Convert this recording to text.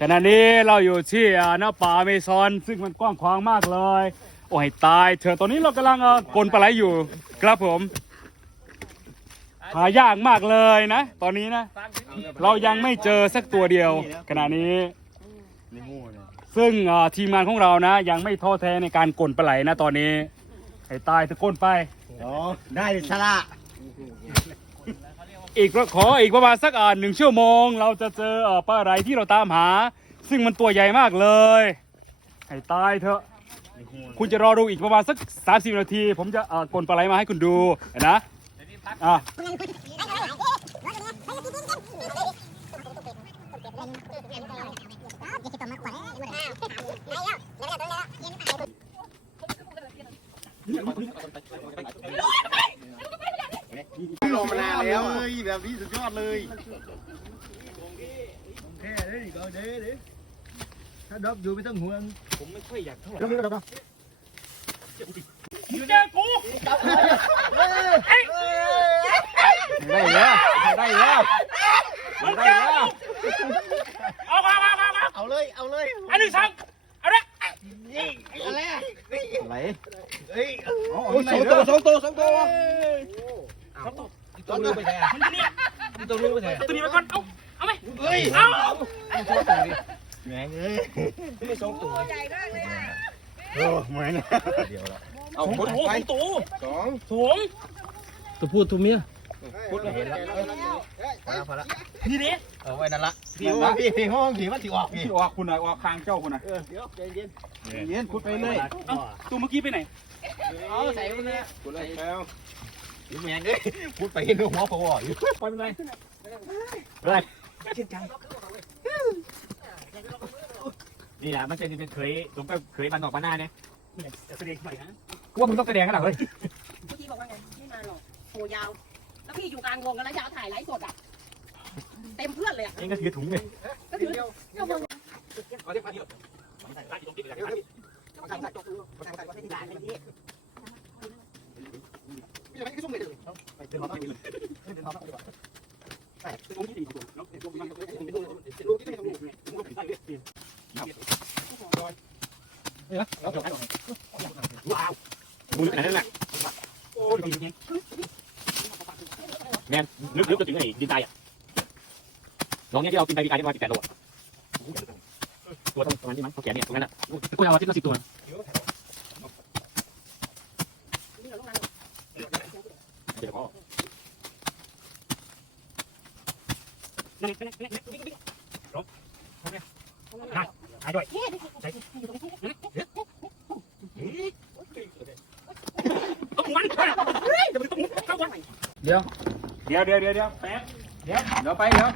ขณะนี้เราอยู่ที่อ่าหน้าป่าเมซอน ซึ่งมันกว้างขวางมากเลย โอ้ยตายเถอตอนนี้เรากำลังกลปลาไหลอยู่ ครับผมหายากมากเลยนะ ตอนนี้นะ เรายังไม่เจอสักตัวเดียว ขณะนี้ ซึ่งทีมงานของเรานะ ยังไม่ท้อแท้ในการกลปลาไหลนะตอนนี้ให้ตายเถอะก้นไปอ๋อได้สละ อีกขออีกประมาณสักอ่าหนึ่งชั่วโมง เราจะเจอเอ่อปลาไหลที่เราตามหา ซึ่งมันตัวใหญ่มากเลยให้ตายเถอะ คุณจะรอดูอีกประมาณสัก 30 นาที ผมจะเอ่อกลนปลาไหลมาให้คุณดูนะอะ ลงมานานแล้วเลยแบบนี้สุดยอดเลยแค่นี้ก็เด้เด้ถ้าดอบอยู่ไม่ต้องห่วง ผมไม่ค่อยอยากเท่าไหร่ ดอบดอบดอบ เจอกู ได้แล้วได้แล้วได้แล้ว เอามามามามา เอาเลยเอาเลย อันหนึ่งสองเอาละ อะไรอะไรเฮ้ยโอ้สองตัวสองตัวสองตัว ตัวนึงไปไหนมันตัวนี้ตัวนึงไปไหนตัวนี้ไปก่อน เอาเอาไหมเฮ้ย เอาแหงเอ้ยไม่สองตัวใหญ่มากเลยอะโอ้เหมือนเดี๋ยวละเอาคนโอ้สองตัวสองสองตัวผู้ตัวเมียพูดเห็นแล้วพอละพอละนี่ดิเออไว้นั่นละพี่พี่พี่ห้องผีมันสิออกพี่ที่ออกคุณหน่อยออกคางเจ้าคุณหน่อยเออเดี๋ยวใจเย็นเย็นคุดไปเลยเอ้าตัวเมื่อกี้ไปไหนเอาใส่ไปเลยคุดเลยแล้ว อยิ้มแมงเลยพูดไปเห็นหัวพออยู่ปล่อยมันไปนี่แหละมันจะเป็นเคยผมก็เคยมันออกมาหน้าเนี่ยแสดงใหม่นะกูว่ามึงต้องแสดงกันหรอเฮ้ยเมื่อกี้บอกว่าไงไม่มาหรอกโหยาว แล้วพี่อยู่กลางวงกันแล้วยาวถ่ายไลฟ์สดอะเต็มเพื่อนเลยอะเองก็ถือถุงเลยก็ถือเนี่ยวงมึงขนาดนั้นแหละแมนลึกๆจนถึงไอ้ดินตายอะน้องเนี่ยที่เรากินไปปีกายที่ประมาณสิบแปดโลอ่ตัวเท่ Vui này nè. Nè, nước nước cho chuyện này trên tay à. Nó nghe cái đâu trên tay bị ai đi qua bị kẹt đồ à. Ủa, tôi không, tôi ăn đi mắng, tôi kẹt nè, tôi ăn ạ. Cô nào mà chết nó xịt tôi à. นั่นนั่นนั่นนั่นนั่นร้องหายด้วยต้องมันเฮ้ยจะไปต้องเข้าวัน เดี๋ยวเดี๋ยวเดี๋ยวเดี๋ยวแป๊บเดี๋ยวเดี๋ยวไปเดี๋ยว